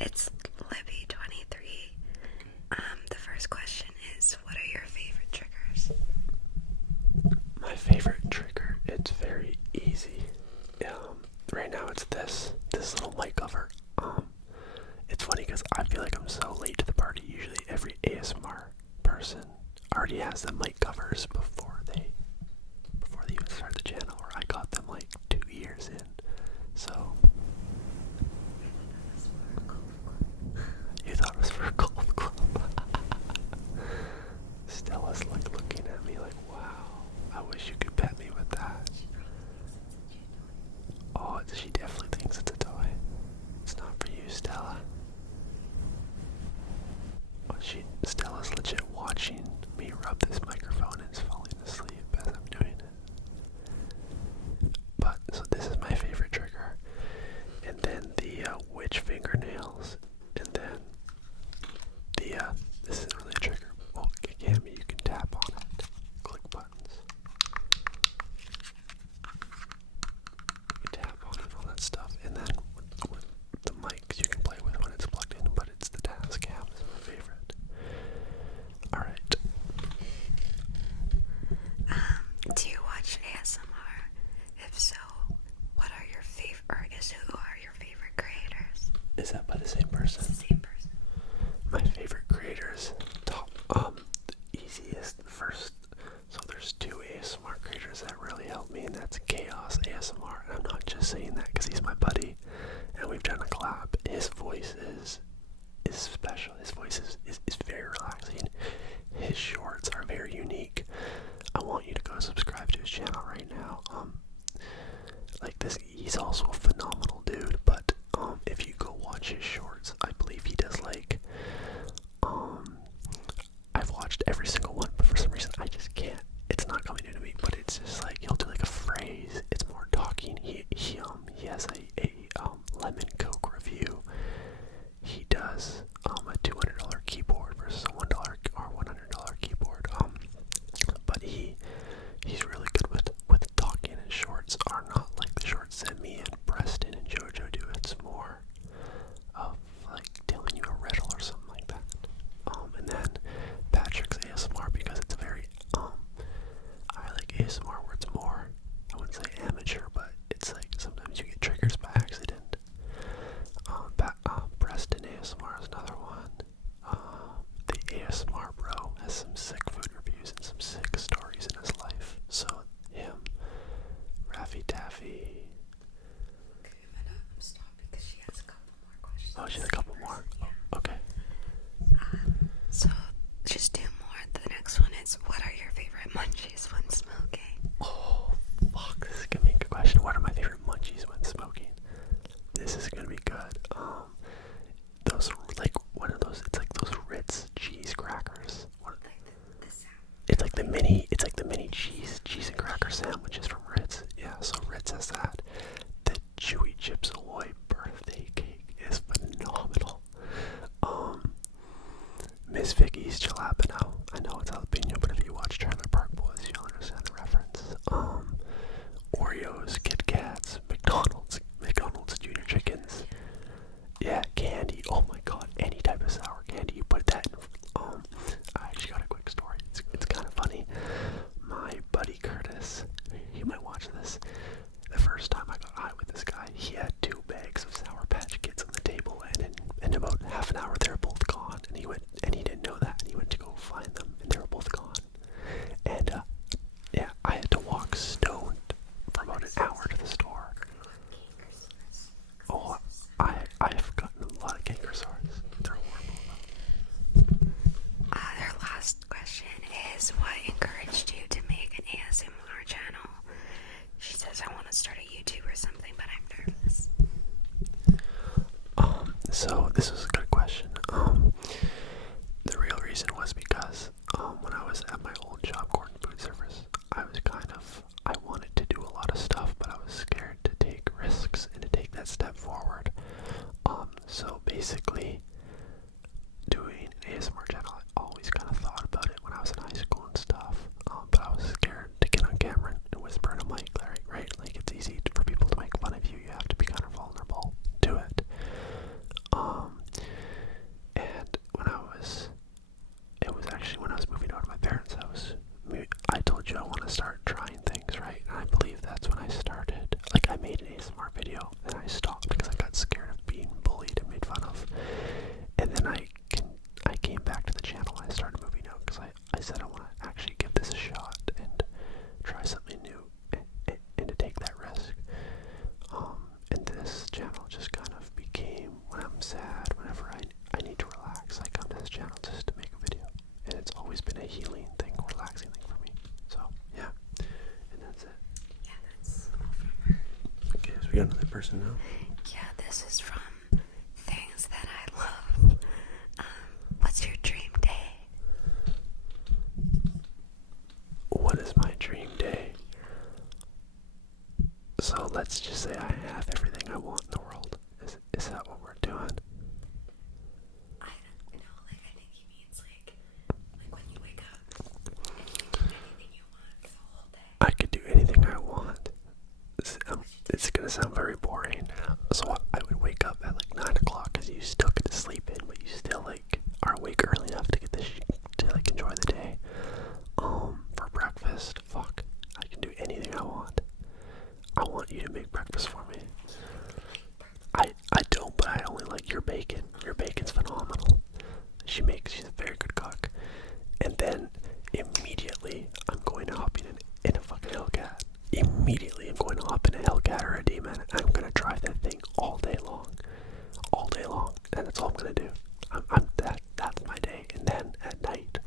It's Libby23. The first question is, what are your favorite triggers? My favorite trigger, it's very easy. Right now it's this little mic cover. It's funny because I feel like I'm so late to the party. Usually every ASMR person already has the mic covers before they even start the channel, or I got them like 2 years in. So you thought it was for a golf club. Stella's like looking at me like, wow, I wish you could pet me with that. Oh, she definitely thinks it's a toy. It's not for you, Stella. Oh, Stella's legit watching me rub this microphone and is falling asleep as I'm doing it. But, so this is my favorite trigger. And then the witch fingernails. And then the, this isn't really a trigger. Well, it can be. You can tap on it. Click buttons. You tap on it and all that stuff. And then with the mics you can play with when it's plugged in. But it's the Tascam is my favorite. Alright. Do you watch ASMR? If so, what are your favorite, or who are your favorite creators? Is that by the same person? It's the same person. My favorite creators, top, the easiest first, so there's 2 ASMR creators that really help me, and that's Chaos ASMR, and I'm not just saying that because he's my buddy, and we've done a collab. His voice is special. His voice is very relaxing. His shorts are very unique. I want you to go subscribe to his channel right now. Like this, he's also a phenomenal dude, but if you go watch his shorts, I believe he does like, I've watched every single one, but for some reason I just can't, it's not coming into me, but it's just like, he'll do like a phrase, it's more talking. He has a lemon coke review. He does a $200 keyboard versus a $1 or $100 keyboard. But he's really good with talking, and shorts are not like the shorts that me and Preston and JoJo do. It's more of like telling you a riddle or something like that. And then Patrick's ASMR, because it's very I like ASMR where it's more, I wouldn't say amateur, but it's like sometimes you get triggers by accident. Preston ASMR is another one. The ASMR bro has some sick food reviews and some sick stories in his life. So him, Raffy Taffy. Okay, I'm stopping because she has a couple more questions. Oh, she has a couple more. Oh, okay. So just 2 more. The next one is, what are your favorite munchies when smoking? Oh, fuck. This is gonna be a good question. What are my favorite munchies when smoking? This is gonna be good. Those, like, one of those, it's like those Ritz cheese crackers. It's like the mini cheese and cracker sandwiches from Ritz. Yeah, so Ritz has that. The Chewy Chips Ahoy birthday cake is phenomenal. Miss Vicky's jalapeno. I know it's jalapeno, but if you watch Trailer Park Boys, you'll understand the reference. Oreos, Kit Kats, McDonald's Junior Chickens. Yeah, candy. Oh my god, any type of sour candy. You put that in. I actually got a quick story. It's kind of funny. My buddy Curtis, you might watch this. The first time I got high with this guy, he had 2 bags of Sour Patch Kids on the table, and in about half an hour they were both gone. And he didn't know that, and he went to go find them, and they were both gone. And yeah, I had to walk stoned for about an hour to the store. Oh, I've gotten a lot of canker sores. They're horrible. Their last question is, what encouraged you to make an ASMR channel? She says, I want to start a YouTube or something, but I'm nervous. So this is a good question. The real reason was because when I was at my old job, Gordon Food Service, I wanted to do a lot of stuff, but I was scared to take risks and to take that step forward. So basically, doing an ASMR channel, I always kind of thought about it when I was in high school and stuff, but I was scared to get on camera and whisper in a mic, right? Like, it's easy for people to make fun of you. You have to be kind of vulnerable to it. person now. Yeah, this is from Things That I Love. What's your dream day? What is my dream day? So let's just say I have everything I want in the world. Is that what we're doing? I don't know, like, I think he means, like when you wake up, and you can do anything you want for the whole day. I could do anything I want. It's gonna sound very boring. So I would wake up at like 9 o'clock because you still get to sleep in, but you still like are awake early enough to get to like enjoy the day. For breakfast, fuck, I can do anything I want. I want you to make breakfast for me. I don't, but I only like your bacon. Your bacon's phenomenal. She's a very good cook. And then immediately I'm going to hop in a fucking Hellcat. Immediately I'm going to hop in a Hellcat or a Demon, and I'm gonna drive that thing all day long, and that's all I'm gonna do. That's my day. And then at night,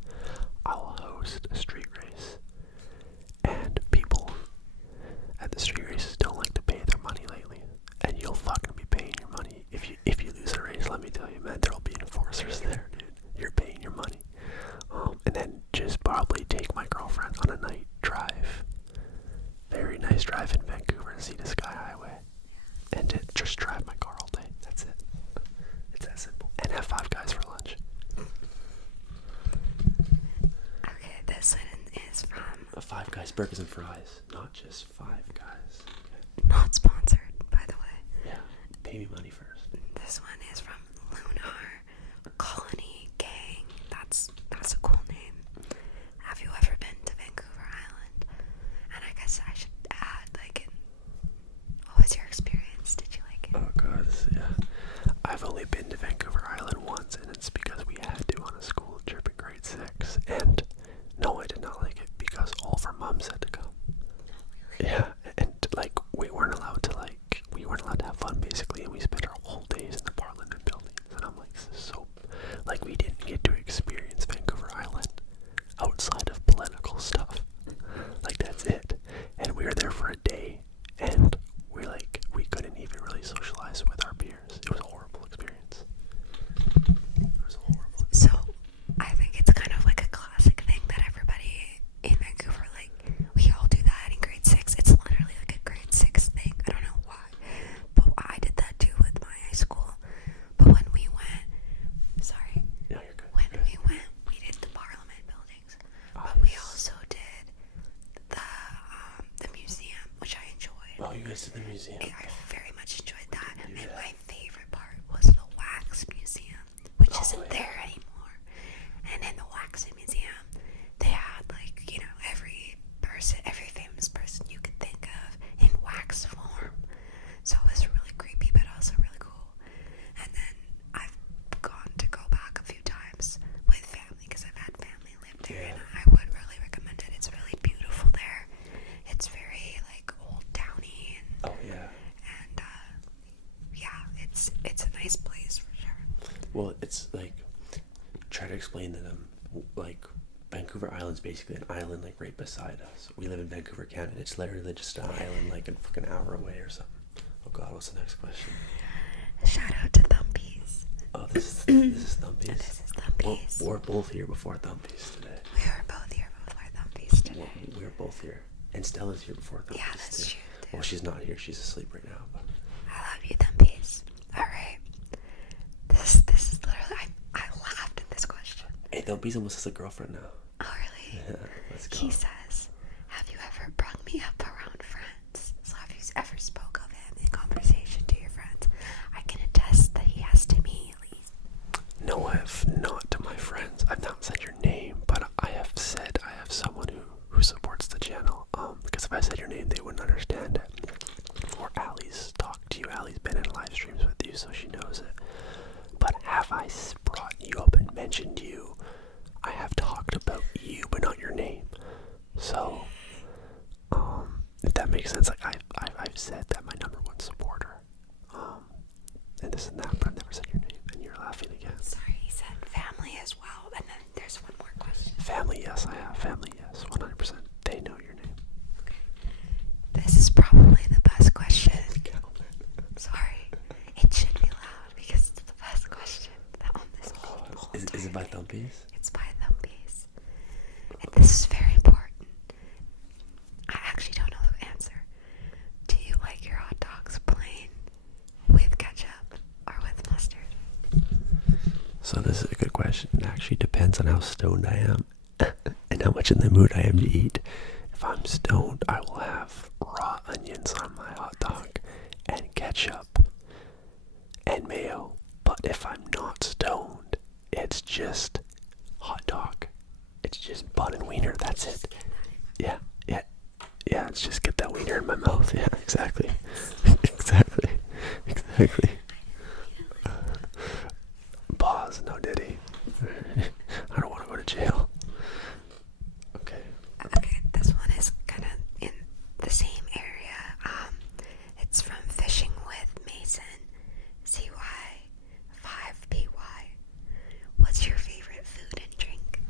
I'll host a street race, and people at the street races don't like to pay their money lately, and you'll fucking be paying your money if you lose a race. Let me tell you, man, there'll be enforcers there, dude. You're paying your money, and then just probably take my girlfriend on a night drive. Very nice drive in Vancouver and see the Sky Highway. And just drive my car all day. That's it. It's that simple. And have Five Guys for lunch. Okay, this one is from Five Guys burgers and fries. Not just Five Guys. Okay. not sponsored, by the way. Yeah. Pay me money first. This one is from Lunar Colony Gang. That's a cool name. Have you ever been to Vancouver Island? And I guess I should add, like, what was your experience? Did you like it? Oh god, yeah. I've only been to Vancouver Island once, and it's because we had to on a school trip in grade 6. And no, I did not like it because all of our moms had to come. Yeah, and like we weren't allowed to have fun basically, and we spent our whole days in the Parliament buildings. And I'm like, this is so, like, we didn't get to experience Vancouver Island outside of political stuff. Like, that's it. And we were there for a day, and we couldn't even really socialize with our peers. It was a horrible experience. So, I think it's kind of like a classic thing that everybody in Vancouver, like, we all do that in grade 6. It's literally like a grade 6 thing. I don't know why, but I did that too with my high school. But when we went, sorry, Yeah, you're good. when we went, we did the Parliament buildings, but we also did the museum, which I enjoyed. Oh, you guys did the museum. I very much enjoyed that. And my favorite part was the Wax Museum, which isn't there anymore. And in the Wax Museum, they had, like, you know, every famous person you could think of in wax form. So it was really creepy, but also really cool. And then I've gone to go back a few times with family because I've had family live there, and I would really recommend it. It's really beautiful there. It's very, like, old towny, and Oh yeah. and yeah, it's a nice place for sure. Well, it's like, try to explain to them, like, Vancouver Island's basically an island, like, right beside us. We live in Vancouver, Canada. It's literally just an island, like, a fucking hour away or something. Oh god, what's the next question? Shout out to Thumpies. Oh, this is Thumpies. This is Thumpies. We're both here before Thumpies today. We were both here before Thumpies today. We're both here. And Stella's here before Thumpies. Yeah, that's too. true, too. Well, she's not here. She's asleep right now. But I love you, Thumpies. Alright. This is literally, I laughed at this question. hey, Thumpies almost has a girlfriend now. Oh, really? Yeah, let's go. He says, have you ever brung me up around friends? So have you ever spoke of him in conversation to your friends? I can attest that he has to me, at least. No, I have not to my friends. I've not said your name, but I have said I have someone who supports the channel. Because if I said your name, they wouldn't understand it. Or Allie's talked to you. Allie's been in live streams with you, so she knows it. But have I brought you up and mentioned you? I have talked about you, but not your name. So, if that makes sense, like I've said that my number one supporter, and this and that, but I've never said your name, and you're laughing again. Sorry, he said family as well, and then there's one more question. Family, yes, I have. Family, yes, 100%. They know your name. Okay. This is probably the best question. Is it by Thumpies? It's by Thumpies. And this is very important. I actually don't know the answer. Do you like your hot dogs plain, with ketchup, or with mustard? So this is a good question. It actually depends on how stoned I am and how much in the mood I am to eat. If I'm stoned, I will have raw onions on my hot dog and ketchup and mayo. But if I'm not stoned, it's just hot dog. It's just bun and wiener. That's it. Yeah. It's just get that wiener in my mouth. Yeah, exactly. exactly. Pause. No diddy. I don't want to go to jail. Okay, this one is kind of in the same area. It's from Fishing with Mason, CY5PY. What's your favorite food and drink?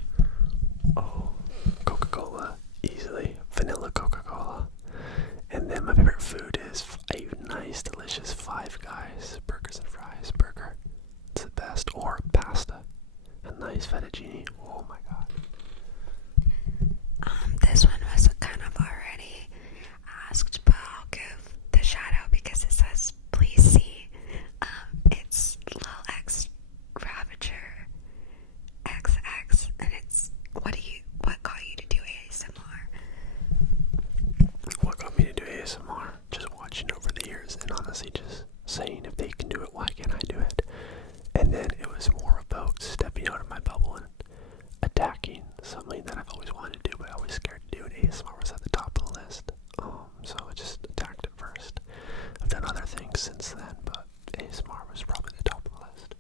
Oh, Coca-Cola. Easily. Vanilla Coca-Cola. And then my favorite food is a nice, delicious Five Guys burgers and fries burger. It's the best. Or pasta. A nice fettuccine. Oh my god. This one was kind of already asked, but I'll give the shout out because it says please see. It's Lil X Ravager XX, and it's what got you to do ASMR? What got me to do ASMR? Just watching over the years and honestly just saying if they can do it, why can't I do it? And then it was more about stepping out of my bubble and attacking something that I've always wanted to do, but I was scared to do, and ASMR was at the top of the list. So I just attacked it first. I've done other things since then, but ASMR was probably the top of the list.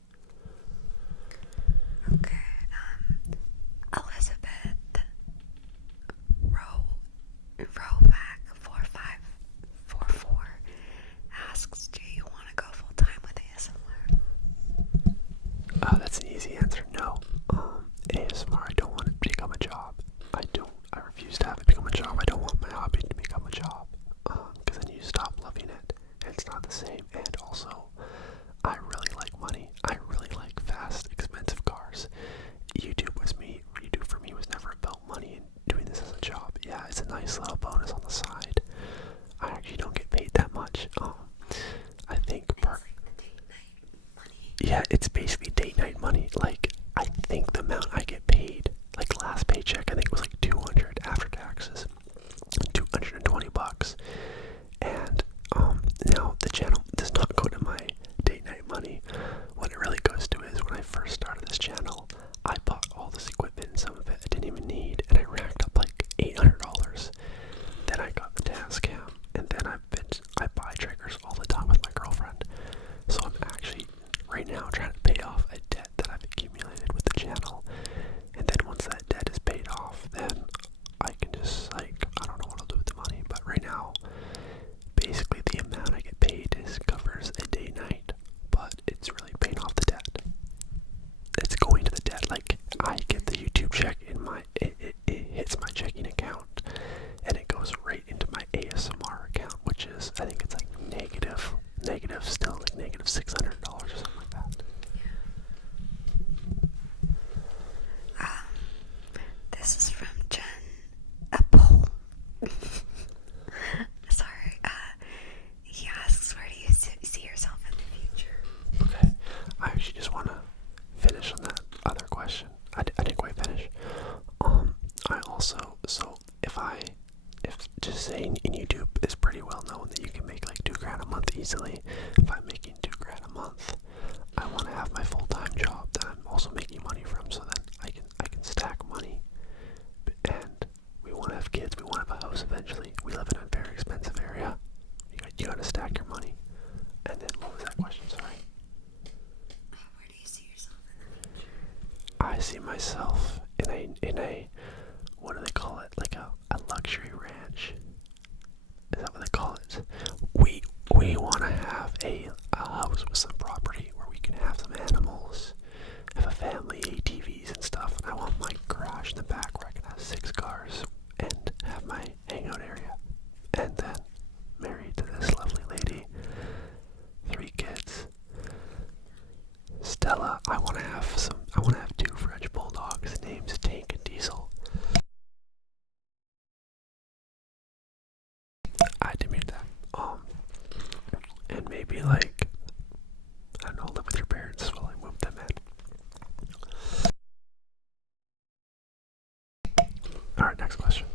Okay, Elizabeth Rowback 4544 asks, do you want to go full time with ASMR? That's an easy answer. No. ASMR, I don't want it to become a job. I refuse to have it become a job. I don't want my hobby to become a job. Because then you stop loving it. And it's not the same. And also, I really like money. I really like fast, expensive cars. YouTube for me was never about money and doing this as a job. Yeah, it's a nice little bonus on the side. I actually don't get paid that much. I think yeah, it's basically date night money. Like, I think the amount I get paid, like last paycheck, I think was like $200 after taxes, $220. And now the channel does not go to my date night money. What it really goes to is when I first started this channel, I bought all this equipment and some of it I didn't even need, and I racked up like $800. Then I got the Tascam, and then I buy triggers all the time with my girlfriend. So I'm actually right now trying to pay off a debt that I've accumulated with the channel, and then once that debt is paid off, then I can just, like, I don't know what I'll do with the money, but right now basically the amount I get paid covers a day night, but it's really paying off the debt. It's going to the debt. Like, I get the YouTube check in it hits my checking account, and it goes right into my ASMR account, which is, I think it's like negative still, like negative $600 or something like that. This is from Jen Apple. Sorry. He asks, where do you see yourself in the future? Okay. I actually just want to finish on that other question. I didn't quite finish. I also, so if just saying in YouTube is pretty well known that you can make like $2,000 a month easily. If I'm making $2,000 a month, I want to have my full-time job that I'm also making money from, so then I can stack money. And we want to have kids. We want to have a house eventually. We live in a very expensive area. You got to stack your money. And then what was that question? Sorry. Where do you see yourself in the future? I see myself in a what do they call it? Like a luxury ranch. Is that what they call it? We want to have a house with some property where we can have some animals, have a family, ATVs and stuff. And I want my garage in the back where I can have 6 cars and have my hangout area. And then married to this lovely lady, 3 kids. Stella, I want to have next question?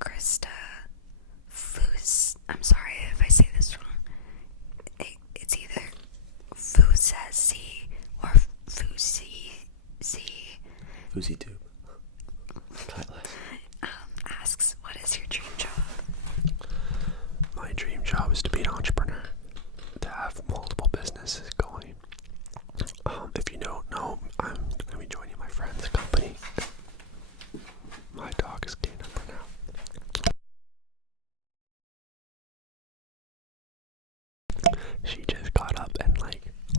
Krista I'm sorry if I say this wrong. It's either Fusesi or Fusi. Fusi tube. Asks, what is your dream job? My dream job is to be an entrepreneur, to have multiple businesses going. If you don't know, I'm going to be joining my friend's company. My dog is getting up right now. She just got up and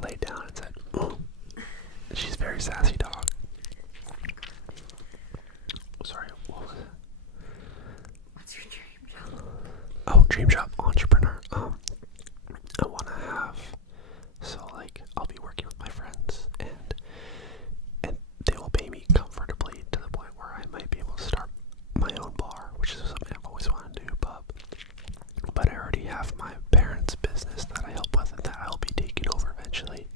laid down and said, "Ooh." She's a very sassy dog. Sorry, what was it? What's your dream job? Oh, dream job, entrepreneur. I want to have, I'll be working with my friends, and they will pay me comfortably to the point where I might be able to start my own bar, which is something I've always wanted to do, but I already have my parents' business that I help with and that I'll be taking over eventually.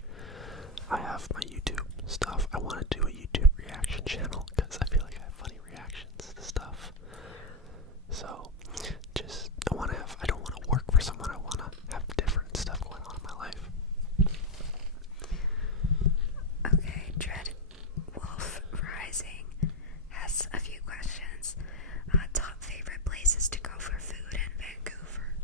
I have my YouTube stuff. I want to do a YouTube reaction channel because I feel like I have funny reactions to stuff. So, I don't want to work for someone. I want to have different stuff going on in my life. Okay, Dread Wolf Rising has a few questions. Top favorite places to go for food in Vancouver?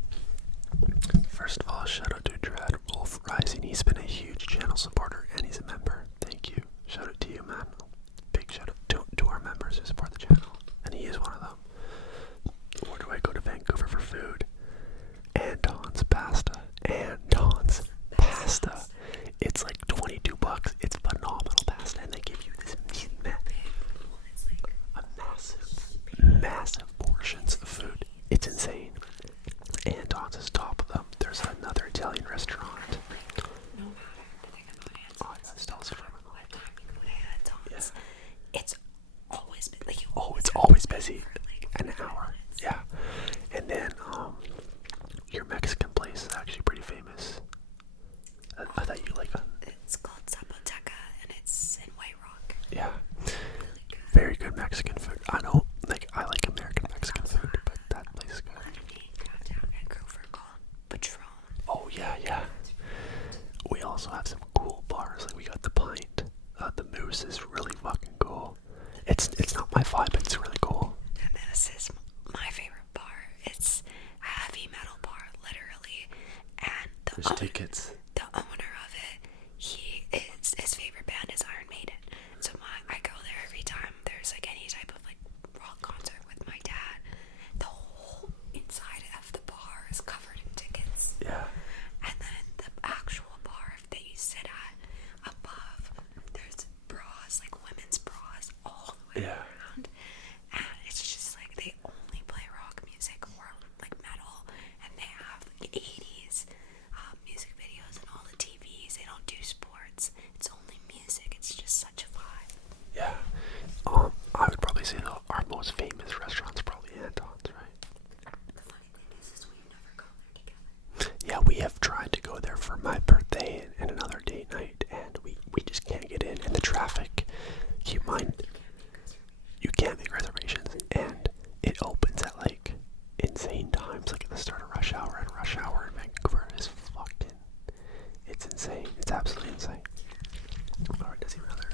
First of all, shout out to Dread Wolf Rising. He's been a huge channel supporter and he's a member. Thank you. Shout out to you, man. Big shout out to our members who support the channel. And he is one of them. Where do I go to Vancouver for food? Anton's Pasta. Anton's Pasta. It's like $22. It's phenomenal pasta, and they give you this massive portions of food. It's insane. Anton's is top of them. There's another Italian restaurant. No matter the thing about Anton's. Oh, yeah, it's still super. What time you go to Anton's? Yeah. It's always been it's always busy. An hour. Yeah. And then your Mexican place is actually pretty famous. I thought you like it's called Zapoteca and it's in White Rock. Yeah. Really good. Very good Mexican food. I like American Mexican food, but that place is good. Downtown Vancouver called Patron. Oh yeah. We also have some cool bars. Like we got the Pint. The Moose is really fucking cool. It's not my vibe, but it's really cool. The Moose is my favorite bar. It's a heavy metal bar, literally. And There's tickets. The owner of it, his favorite band is Iron Maiden. So I go there every time there's any type of rock concert with my dad. The whole inside of the bar is covered in tickets. Yeah. And then the actual bar that you sit at above, there's bras, women's bras all the way around. And it's just they only play rock music or metal, and they have 80s music videos and all the TVs. They don't do sports. It's only music. It's just such a vibe. Yeah. I would probably say though our most famous restaurant's probably Anton's, right? The funny thing is we've never gone there together. Yeah, we have tried to go there for my birthday and another date night, and we just can't get in. And the traffic, keep in mind, you can't make reservations, and it opens at insane times, at the start of rush hour, and rush hour in Vancouver is fucking, it's insane. It's absolutely insane. Alright, does he rather?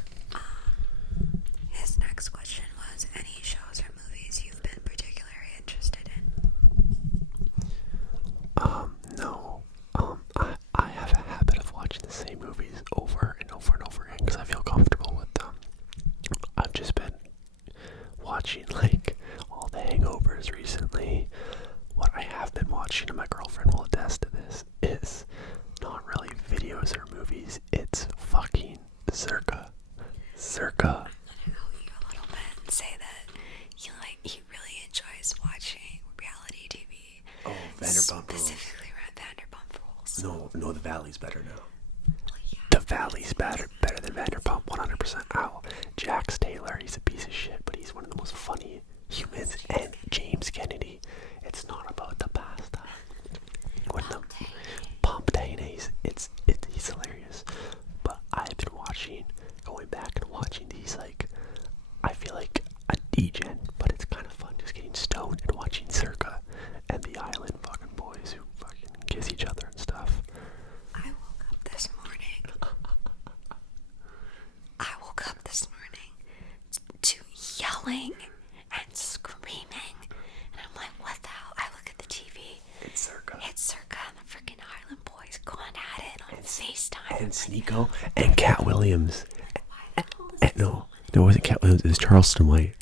His next question was, any shows or movies you've been particularly interested in? No. I have a habit of watching the same movies over and over and over again because I feel comfortable with them. I've just been watching all the Hangovers recently. What I have been watching, and my girlfriend will attest to this, is not really videos or movies. It's fucking Zerka. I'm gonna out you a little bit and say that he really enjoys watching reality TV. Oh, Vanderpump Rules. Specifically Vanderpump Rules. No, The Valley's better now. Well, yeah. The Valley's better than Vanderpump, 100%. Ow. Jax Taylor, he's a piece of shit, but he's one of the most funny humans. And James Kennedy, it's not about the pasta. With them, Pomptaines, he's hilarious. But I've been going back and watching these, I feel yelling and screaming. And I'm like, what the hell? I look at the TV. It's Circa. It's Circa and the freaking Highland Boys going at it on FaceTime. And Sneeko and Cat Williams. No, it wasn't Cat Williams. It was Charleston White.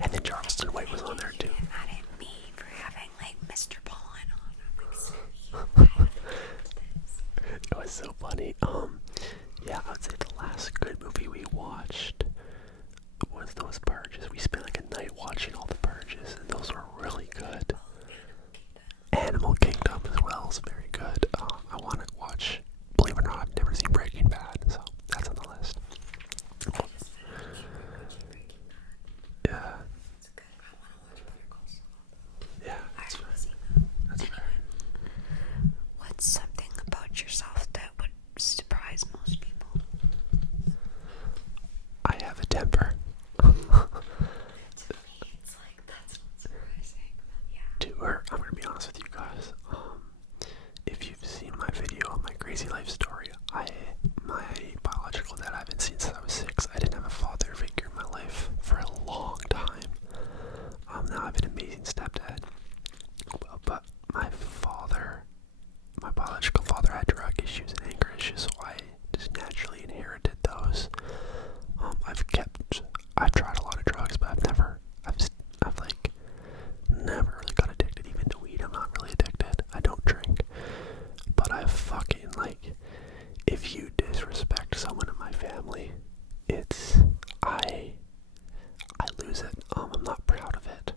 And then Charleston White was on there too. Mad at me for having like Mr. Pollen on. I'm like, It was so funny. Yeah, I would say the last good movie we watched was those Purges. We spent like a night watching all the Purges, and those were really good. Animal Kingdom as well is very good. I want to watch, believe it or not, I've never seen Breaking Bad, so that's on the list. Yeah. Yeah, that's fair. what's something about yourself that would surprise most people? I have a temper. To me, it's like, that's not surprising. Yeah. I'm gonna be honest with you guys. If you've seen my video on my crazy life story, my biological dad I haven't seen since I was 6. I didn't have a father figure in my life for a long time. Now I have an amazing stepdad, but my biological father had drug issues and anger issues, so I just naturally inherited those. I've tried a lot of drugs, but I've never really got addicted, even to weed. I'm not really addicted. I don't drink, but I fucking, like, if you disrespect someone in my family, I lose it. I'm not proud of it.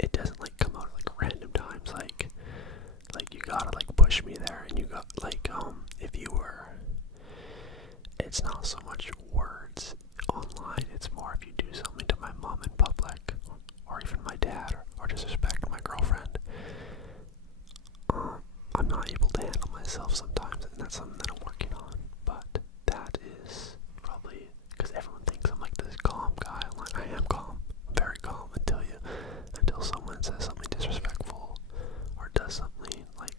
It doesn't like come out at like random times, like you gotta like push me there, and you got like it's not so much words online, it's more if you do something to my mom in public, or even my dad, or disrespect my girlfriend. I'm not able to handle myself sometimes, and that's something that I'm working on. But that is probably because everyone thinks I'm like this calm guy. I'm like, I am calm. I'm very calm until someone says something disrespectful or does something like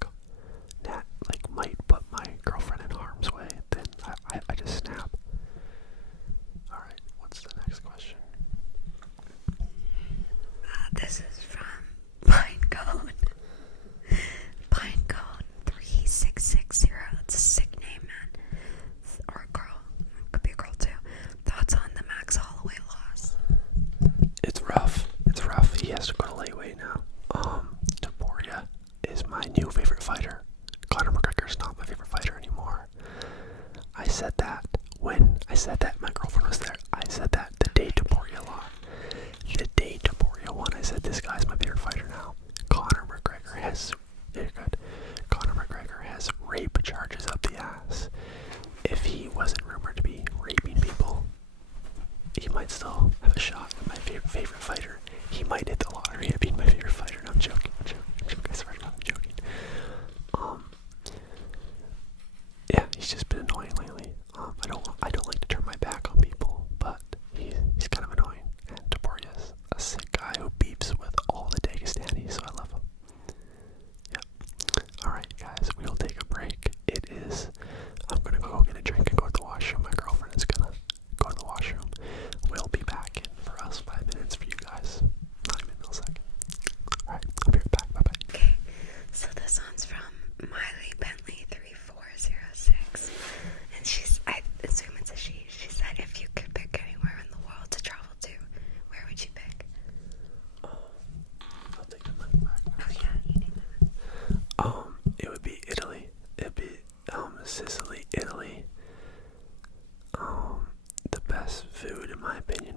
might put my girlfriend in harm's way. Then I just snap. All right, what's the next question? This is from Pinecone. Pinecone 3660. It's a sick name, man. Or a girl. Could be a girl too. Thoughts on the Max Holloway loss? It's rough. It's rough. He has to go to lightweight now. Taporia is my new favorite fighter. Conor McGregor is not my favorite fighter anymore. I said that my girlfriend was there. I said that the day Taporia lost. The day Taporia won, I said this guy's my favorite fighter now. Conor McGregor has rape charges up the ass. If he wasn't rumored to be raping people, he might still have a shot at my favorite fighter. He might hit the lottery at being my favorite fighter. No, I'm joking. I swear to God, I'm joking. Yeah, he's just been annoying lately. I don't like to turn my back on people, but he's kind of annoying. And Taporia's a sick guy who beeps with all the Dagestanis, so I love him. Yeah. Alright, guys, we'll take a break. I'm gonna go get a drink and go to the washroom. My girlfriend is gonna go to the washroom. We'll be back in for us 5 minutes for you guys. Not even a millisecond. Alright, I'll be right back. Bye bye. Okay, so this one's from Miley Bentley 3406. And I assume it's a she. She said, if you could pick anywhere in the world to travel to, where would you pick? I'll take the money back. Oh yeah, you need that. It would be Italy. It'd be Sicily, Italy. The best food, in my opinion,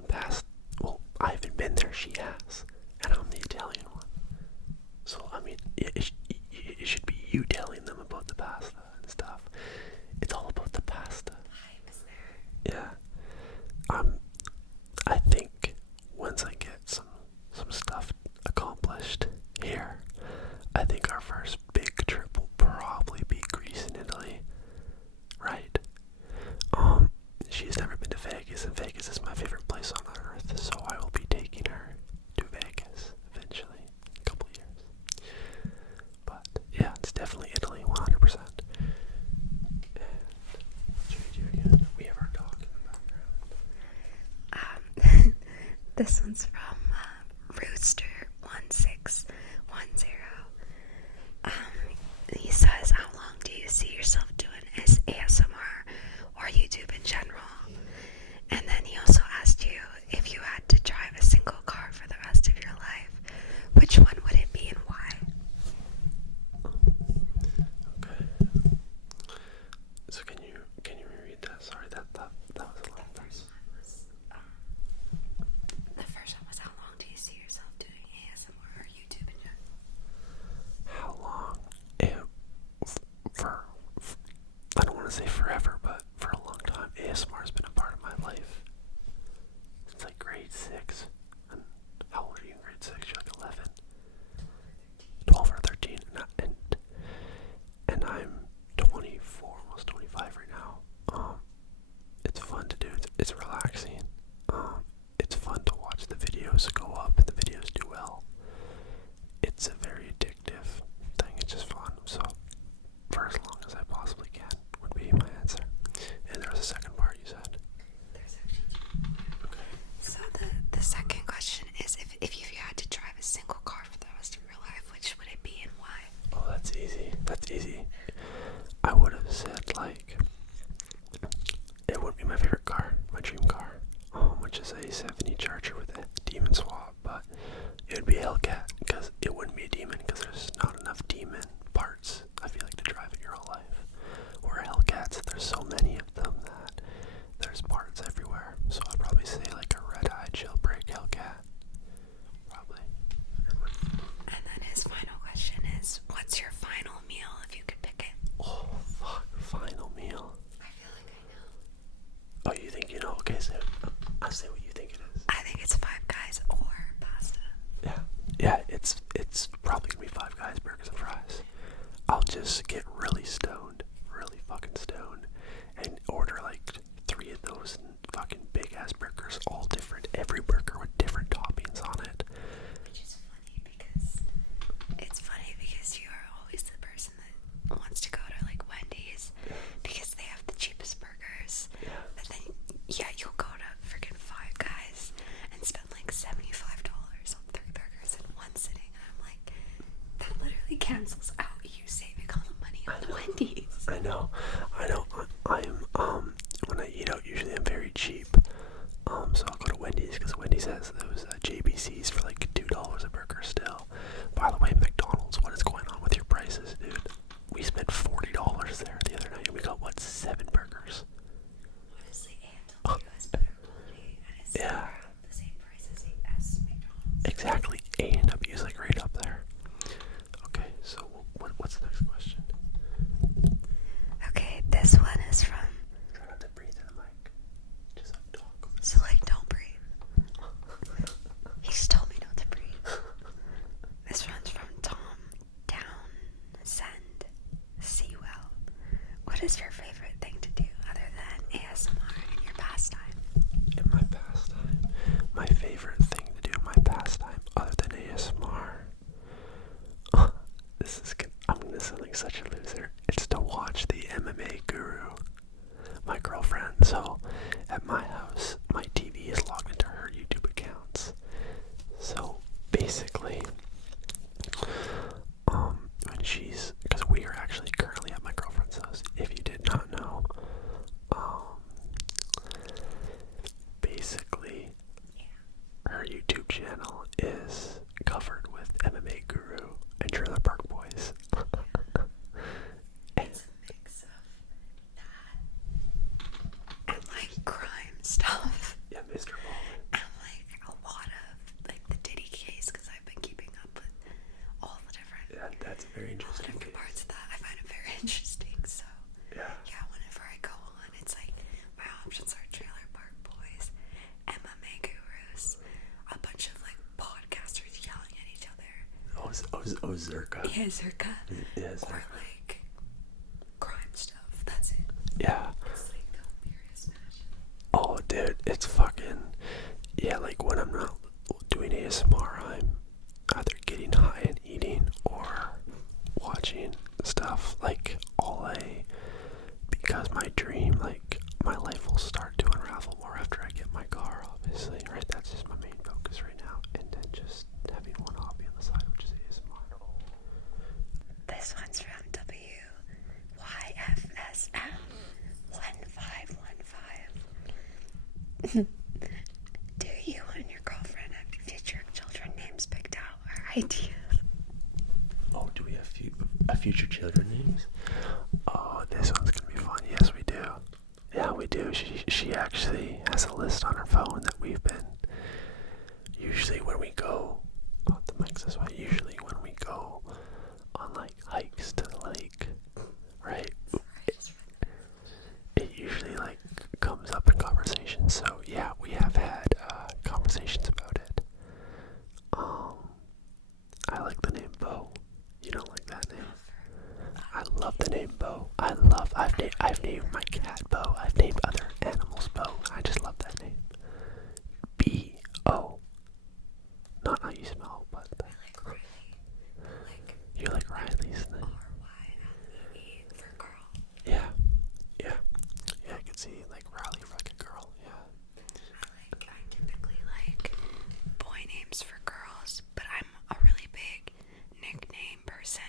well, I haven't been there, she has, and I'm the Italian one. So, I mean, it should be you telling them about the pasta and stuff. It's all about the pasta. I was there. Yeah. I think once I get some stuff accomplished here, I think our first big trip will probably be Greece and Italy. Right? She's never been to Vegas, and Vegas is my favorite place on earth, so I will be taking her to Vegas. This one's from Rooster1610. He says, how long do you see yourself doing as ASMR or YouTube in general? And then he also asked you if you had to drive a single car for the rest of your life, which one would it be and why? Okay. So can you reread that? Sorry, that was a long verse. The first one was how long do you see yourself doing ASMR or YouTube in general? How long? For I don't want to say forever, but for a long time, ASMR has been a part of my life. Since like grade 6. And how old are you in grade 6? You're like 11. 12 or 13. And I'm 24, almost 25 right now. It's fun to do. It's relaxing. It's fun to watch the videos go up and the videos do well. It's a very addictive thing. It's just fun. So for as long as I possibly can would be my answer. And there was a second part you said. There's actually two. Okay. So the second question is if you had to drive a single car for the rest of your life, which would it be and why? Oh, that's easy. That's easy. I would have said like it wouldn't be my favorite car, my dream car, which is a 70 Charger with a demon swap, but it would be a Hellcat because it wouldn't be a demon because there's not enough demon parts, I feel like, to drive it your whole life. Or Hellcats, there's so many of them that there's parts everywhere. So I'd probably say like a red-eye jailbreak Hellcat. Probably. And then his final question is, what's your final meal if you could pick it? Oh, fuck. Final meal. I feel like I know. Oh, you think you know? Okay, so I'll say what you think it is. I think it's Five Guys or pasta. Yeah, it's probably gonna be Five Guys burgers and fries. I'll just get really stoned, really fucking stoned, and order like 3 of those fucking big ass burgers, all different, every burger with different toppings on it. Which is funny because you are always the person that wants to go to like Wendy's because they have the cheapest burgers. Yeah. But then you'll go to freaking Five Guys and spend like $75 on 3 burgers in one sitting, and I'm like, that literally cancels out you saving all the money on Wendy's. I know. I'm when I eat out, usually I'm very cheap. So I'll go to Wendy's because Wendy's has those JBCs for like $2 a burger still. By the way, McDonald's, what is going on with your prices, dude? We spent $40 there the other night and we got, what, 7 burgers? Honestly, A&W has better quality and it's Yeah. around the same price as McDonald's. Exactly. A&W is like right up there. Okay, so what's the next question? Okay, this one is from, Try not to breathe in the mic. Just like talk. so like, don't breathe. He just told me not to breathe. This one's from Tom Townsend Sewell. What is your favorite thing to do other than ASMR in your pastime? In my pastime, my favorite thing to do in my pastime other than ASMR. I'm gonna sound like such a loser. It's to watch the MMA Guru, my girlfriend. So at my house, my TV is logged into her YouTube accounts. So basically, because we are actually currently at my girlfriend's house. If you did not know, basically, her YouTube channel is covered with MMA Guru and Trailer Park Boys. It's a mix of that and like crime stuff. Yeah, Mr. Ballin. And like a lot of like the Diddy case because I've been keeping up with all the different, That's a very interesting case. parts of that. I find it very interesting. So Yeah. whenever I go on, it's like my options are Trailer Park Boys, MMA Gurus, a bunch of like podcasters yelling at each other. Oh, Zerka. Yeah, Zerka. Yeah, Or Zerka. like crime stuff. That's it. Yeah. It's like the weirdest match. Oh, dude, it's fucking. Yeah, like when I'm not doing ASMR, I'm either getting high and eating or watching stuff. Like, because my dream, like, my life will start to unravel more after I get my car, obviously, right? That's just my main focus. Do you and your girlfriend have future children names picked out or ideas? Oh, do we have future children names? Oh, this one's gonna be fun. Yes, we do. Yeah, we do. She actually has a list on her phone that we've been. Usually when we go, the mic's this way. Usually when we go on like hikes to the lake, right? It usually like comes up in conversation. So yeah, we have had conversations about it. I like the name Bo. You don't like that name? I love the name Bo. I've named my cat Bo. I've named other animals Bo. I just love that name. B-O. Not how you smell, but I like Riley. You like Riley's name? R-Y-L-E-E for girl. Yeah. I can see like Riley for like a girl. Yeah. I typically like boy names for girls, but I'm a really big nickname person.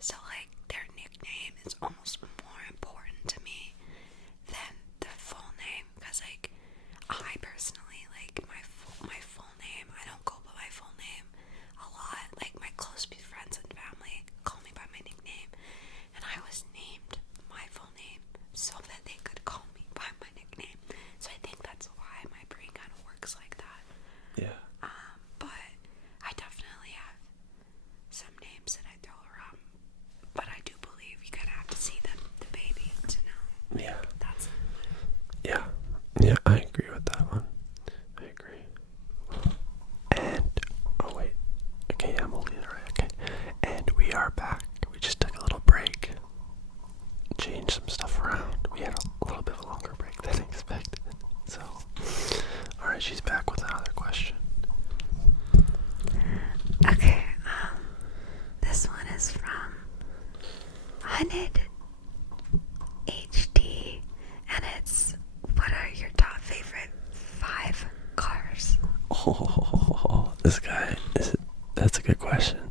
So like their nickname is almost more important to me than the full name, because like I personally like my full name. I don't go by my full name a lot. Like my close friends and family call me by my nickname, and I was named my full name so that they could call me by my nickname. So I think that's why my brain kind of works like that. Yeah. But I definitely have some names that I throw around. But I do believe you kind of have to see the baby to know. Yeah. That's Yeah, I agree with that one. I agree. And, oh wait. Okay, I'm holding it right. Okay. And we are back. We just took a little break. Changed some stuff around. We had a little bit of a longer break than expected. So, alright, she's back with another question. okay. This one is from Hunted HD, and it's, what are your top favorite 5 cars? Oh, this guy, that's a good question.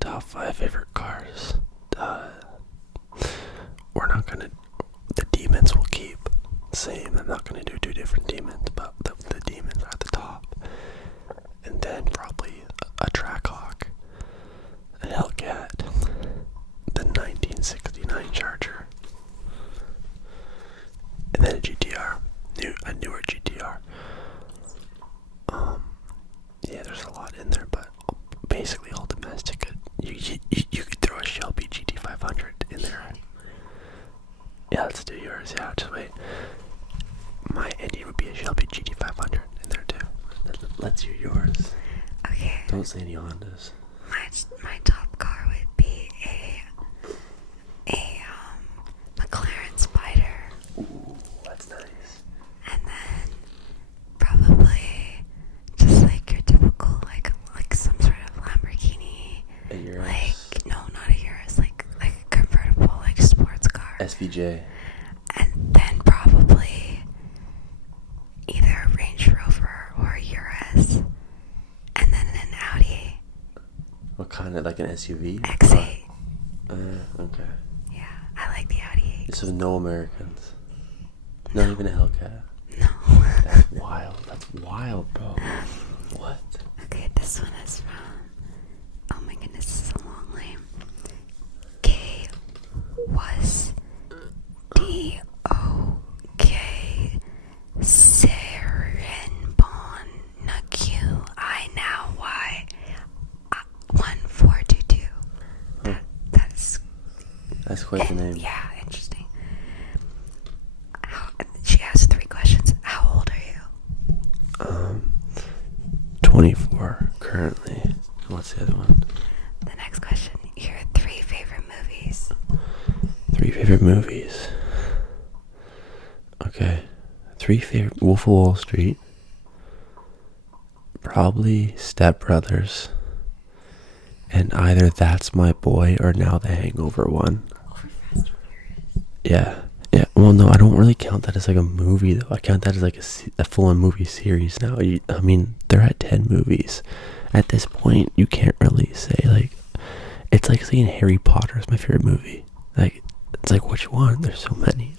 Top 5 favorite cars. We're not gonna, the demons will keep same. I'm not gonna do 2 different demons, but the demons are at the top. And then probably a Trackhawk, a Hellcat, the 1969 Charger, and then a GTR, a newer GTR. Yeah, there's a lot in there, but basically all domestic. You could throw a Shelby GT500 in there. Yeah, let's do yours. Yeah, just wait. My ending would be a Shelby GT500 in there too. Let's hear yours. Okay. Don't say any Hondas. My top car would be a McLaren Spider. Ooh, that's nice. And then probably just like your typical like some sort of Lamborghini. A Urus. Like no, not a Urus, like a convertible, like sports car. SVJ. And then probably either a Range Rover or a Urus. And then an Audi What kind of, like an SUV? X8. Okay. Yeah, I like the Audi 8. So no Americans. Not even a Hellcat. No. That's wild. That's wild, bro. What? Okay, this one is from, oh my goodness, this is a long name. K was D-O-K Serenbon Naku I now Y 1422. That's quite the name. Yeah, interesting. She has 3 questions. How old are you? 24 currently. What's the other one? The next question. Your 3 favorite movies. 3 favorite movies. Okay. 3 favorite. Wolf of Wall Street. Probably Step Brothers. And either That's My Boy or now the Hangover one. Yeah. Well, no, I don't really count that as like a movie though. I count that as like a full-on movie series now. I mean, they're at 10 movies. At this point, you can't really say like, it's like saying Harry Potter is my favorite movie. Like, it's like which one? There's so many.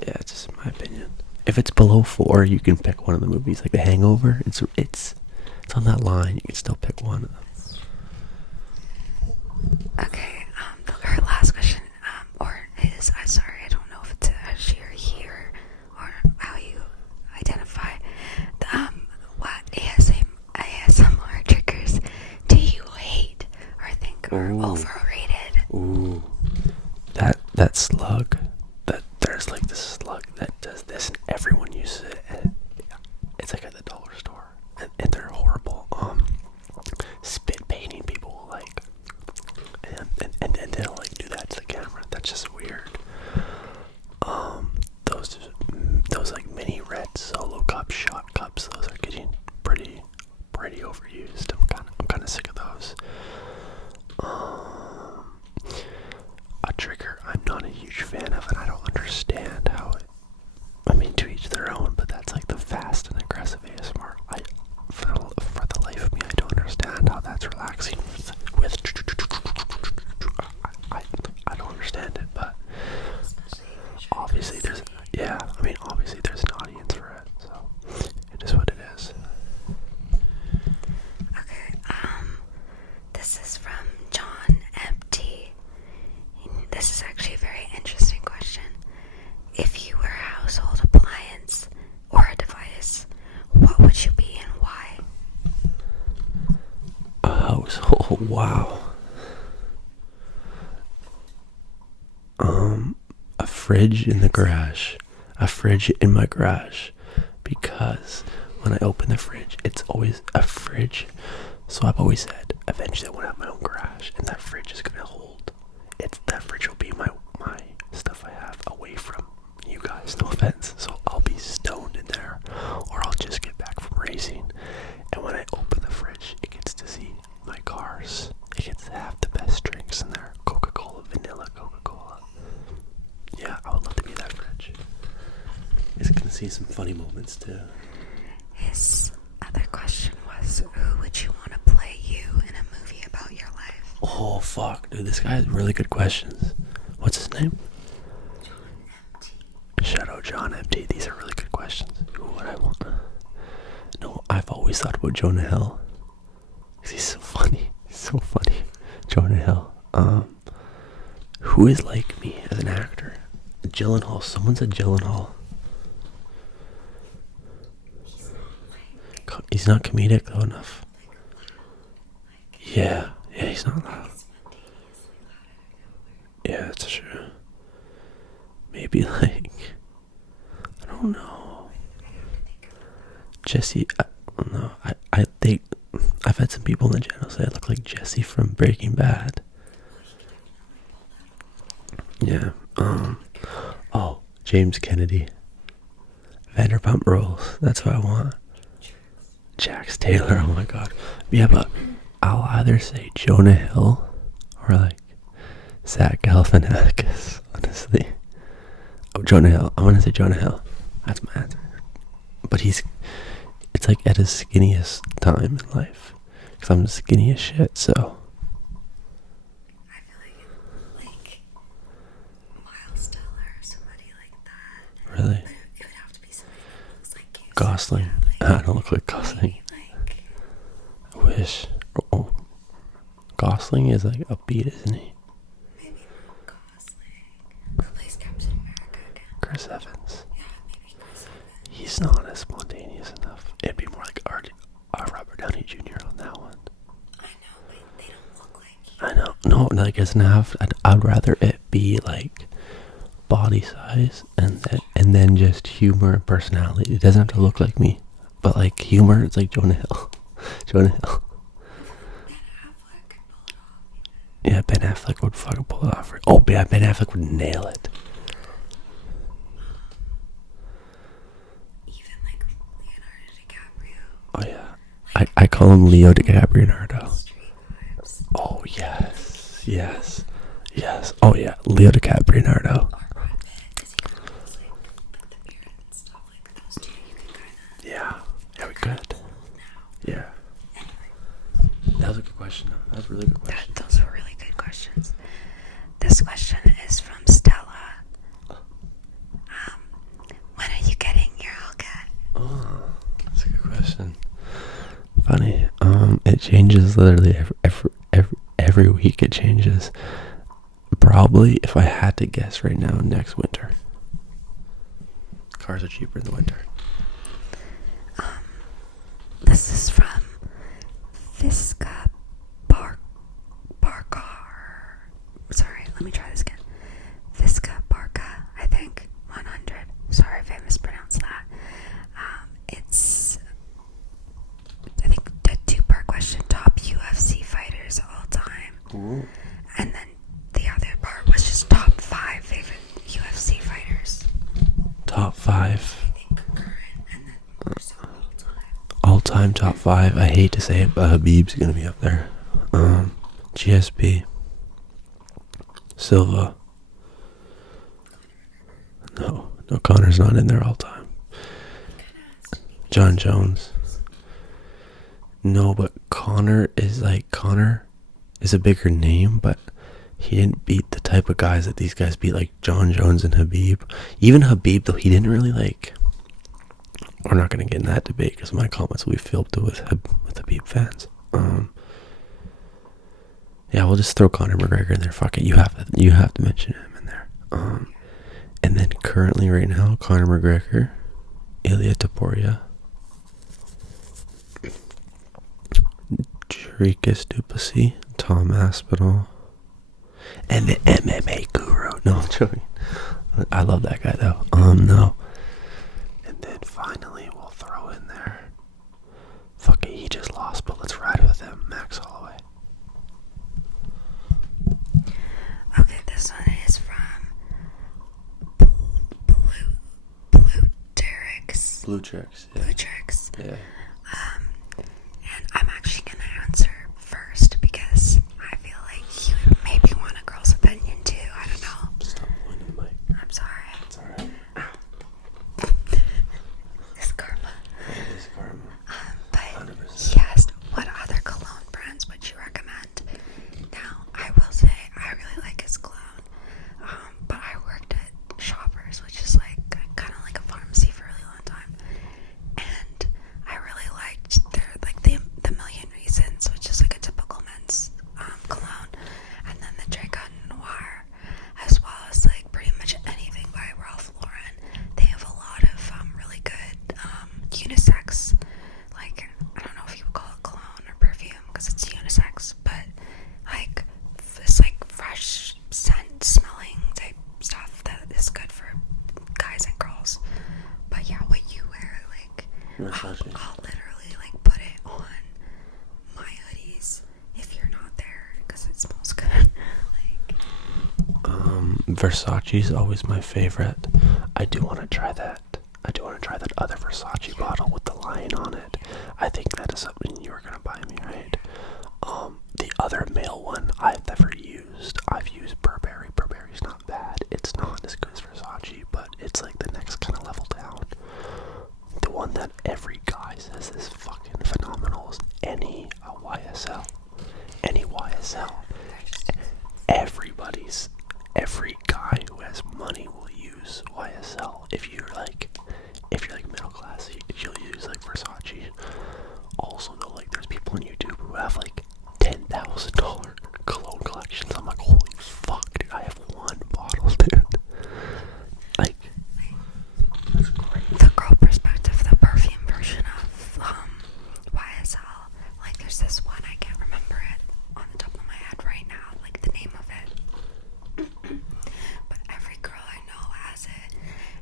Yeah, it's just my opinion. if it's below 4, you can pick one of the movies, like The Hangover. It's on that line. You can still pick one of them. Okay, her last question, or his, I'm sorry, I don't know if it's a she or he, or how you identify. What ASMR triggers do you hate or think are overrated? Ooh, that slug. There's like this slug that does this, and everyone uses it, and it's like at the dollar store, and they're horrible. Spit painting people like, and then they'll like do that to the camera. That's just weird. Those like mini red Solo cup shot cups. Those are getting pretty overused. I'm kind of sick of those. A trigger I'm not a huge fan of, and I don't understand how it. I mean, to each their own, but that's like the fast and aggressive ASMR. For the life of me, I don't understand how that's relaxing with I don't understand it, but obviously there's an audience for it, so it is what it is. Okay, this is from John Empty. This is actually a very interesting question. If you were a household appliance or a device, what would you be and why? A household, wow. A fridge in the garage. A fridge in my garage. Because when I open the fridge, it's always a fridge. So I've always said, eventually I want to have my own garage, and that fridge is going to hold. That fridge will be my stuff I have away from you guys, no offense. So I'll be stoned in there, or I'll just get back from racing. And when I open the fridge, it gets to see my cars. It gets to have the best drinks in there. Coca-Cola, vanilla Coca-Cola. Yeah, I would love to be that fridge. It's going to see some funny moments too. His other question was, who would you want to play you in a movie about your life? Oh, fuck. Dude, this guy has really good questions. What's his name? Shadow John Empty. These are really good questions. Who would I want? No, I've always thought about Jonah Hill. He's so funny. He's so funny. Jonah Hill. Who is like me as an actor? Gyllenhaal. Someone said Gyllenhaal. He's not comedic though enough. Yeah, he's not loud. Yeah, that's true. Maybe like, I don't know. Jesse, I don't know. I think I've had some people in the channel say I look like Jesse from Breaking Bad. Yeah. Oh, James Kennedy. Vanderpump Rules. That's what I want. Jax Taylor. Oh my god. Yeah, but I'll either say Jonah Hill or like Zach Galifianakis. Honestly. Oh, Jonah Hill. I'm gonna say Jonah Hill. That's my answer. But it's like at his skinniest time in life. Because I'm skinny as shit, so. I feel like Miles Teller or somebody like that. Really? But it would have to be somebody that looks like you. Gosling. Yeah, I don't look like Gosling. like, I wish. Oh. Gosling is like upbeat, isn't he? maybe Gosling. Who plays Captain America again? Chris Evans. Yeah, maybe Chris Evans. He's not as spontaneous enough. It'd be more like Robert Downey Jr. on that one. I know, but they don't look like you. I know. No, like it doesn't have. I'd rather it be like body size and then just humor and personality. It doesn't have to look like me, but like humor, it's like Jonah Hill. Jonah Hill. Yeah, Ben Affleck would fucking pull it off. Oh, yeah, Ben Affleck would nail it. Even like Leonardo DiCaprio. Oh yeah, I call him Leo DiCaprio. Street vibes. Oh yes. Oh yeah, Leo DiCaprio. Or Brad Pitt, 'cause he kind of looks like with the beard and stuff like those two. You can kind of. Yeah, we could. Now. Yeah. That was a good question. That was a really good question. Those were really good questions. This question is from Stella. When are you getting It changes literally every week. It changes. Probably, if I had to guess right now, next winter. Cars are cheaper in the winter. This is from Visca Barcar. Sorry, let me try this again. Visca Barca, I think. 100. Sorry if I mispronounced that. It's, I think, a two-part question. Top UFC fighters all time. Ooh. And then the other part was just top 5 favorite UFC fighters. Top 5. I think current and then more so All-time top 5. I hate to say it, but Habib's gonna be up there. GSP. Silva. No, Connor's not in there all time. John Jones. No, but Connor is a bigger name, but he didn't beat the type of guys that these guys beat, like John Jones and Habib. Even Habib, though, he didn't really like. We're not gonna get in that debate because my comments will be filled with Habib fans. Yeah, we'll just throw Conor McGregor in there. Fuck it, you have to mention him in there. And then currently right now, Conor McGregor, Ilya Topuria, Jurikis Duplessis, Tom Aspinall, and the MMA guru. No, I'm joking. I love that guy though. No. And then finally we'll throw in there. Fuck it, he just lost, but let's ride with him, Max Holloway. Okay, this one is from Blue Tricks. Blue Tricks, yeah. Blue Tricks. Yeah. And I'm actually gonna answer first because I feel like you maybe want a girl's opinion too. I don't know. Stop pointing the mic. I'm sorry. It's alright. It's karma. It is karma. But 100%. he asked, what other cologne brands would you recommend? Now, I will say I really like his cologne. But I worked at Shoppers, which is like kind of like a pharmacy for a really long time. And I really liked their the Million Reasons, which is like a typical men's cologne. And then the Dragon Noir, as well as like pretty much anything by Ralph Lauren. They have a lot of really good unisex, like, I don't know if you would call it cologne or perfume because it's unisex, but like this like fresh scent smelling type stuff that is good for guys and girls. But yeah, what you wear, like, I'll literally like put it on my hoodies if you're not there because it smells good. Like, Versace's always my favorite. I do want to try that. Other Versace bottle with the lion on it. I think that is something you were gonna buy me, right? The other male one I've never used. I've used Burberry. Burberry's not bad. It's not as good as Versace, but it's like the next kind of level down. The one that every guy says is fucking phenomenal is any YSL. Any YSL. Every guy who has money will use YSL. If you're like middle class, you'll use like Versace. Also though, like there's people on YouTube who have like $10,000 cologne collections. I'm like, holy fuck, dude, I have one bottle, dude. Like, that's great. the girl perspective, the perfume version of YSL. Like there's this one, I can't remember it on the top of my head right now, like the name of it. But every girl I know has it,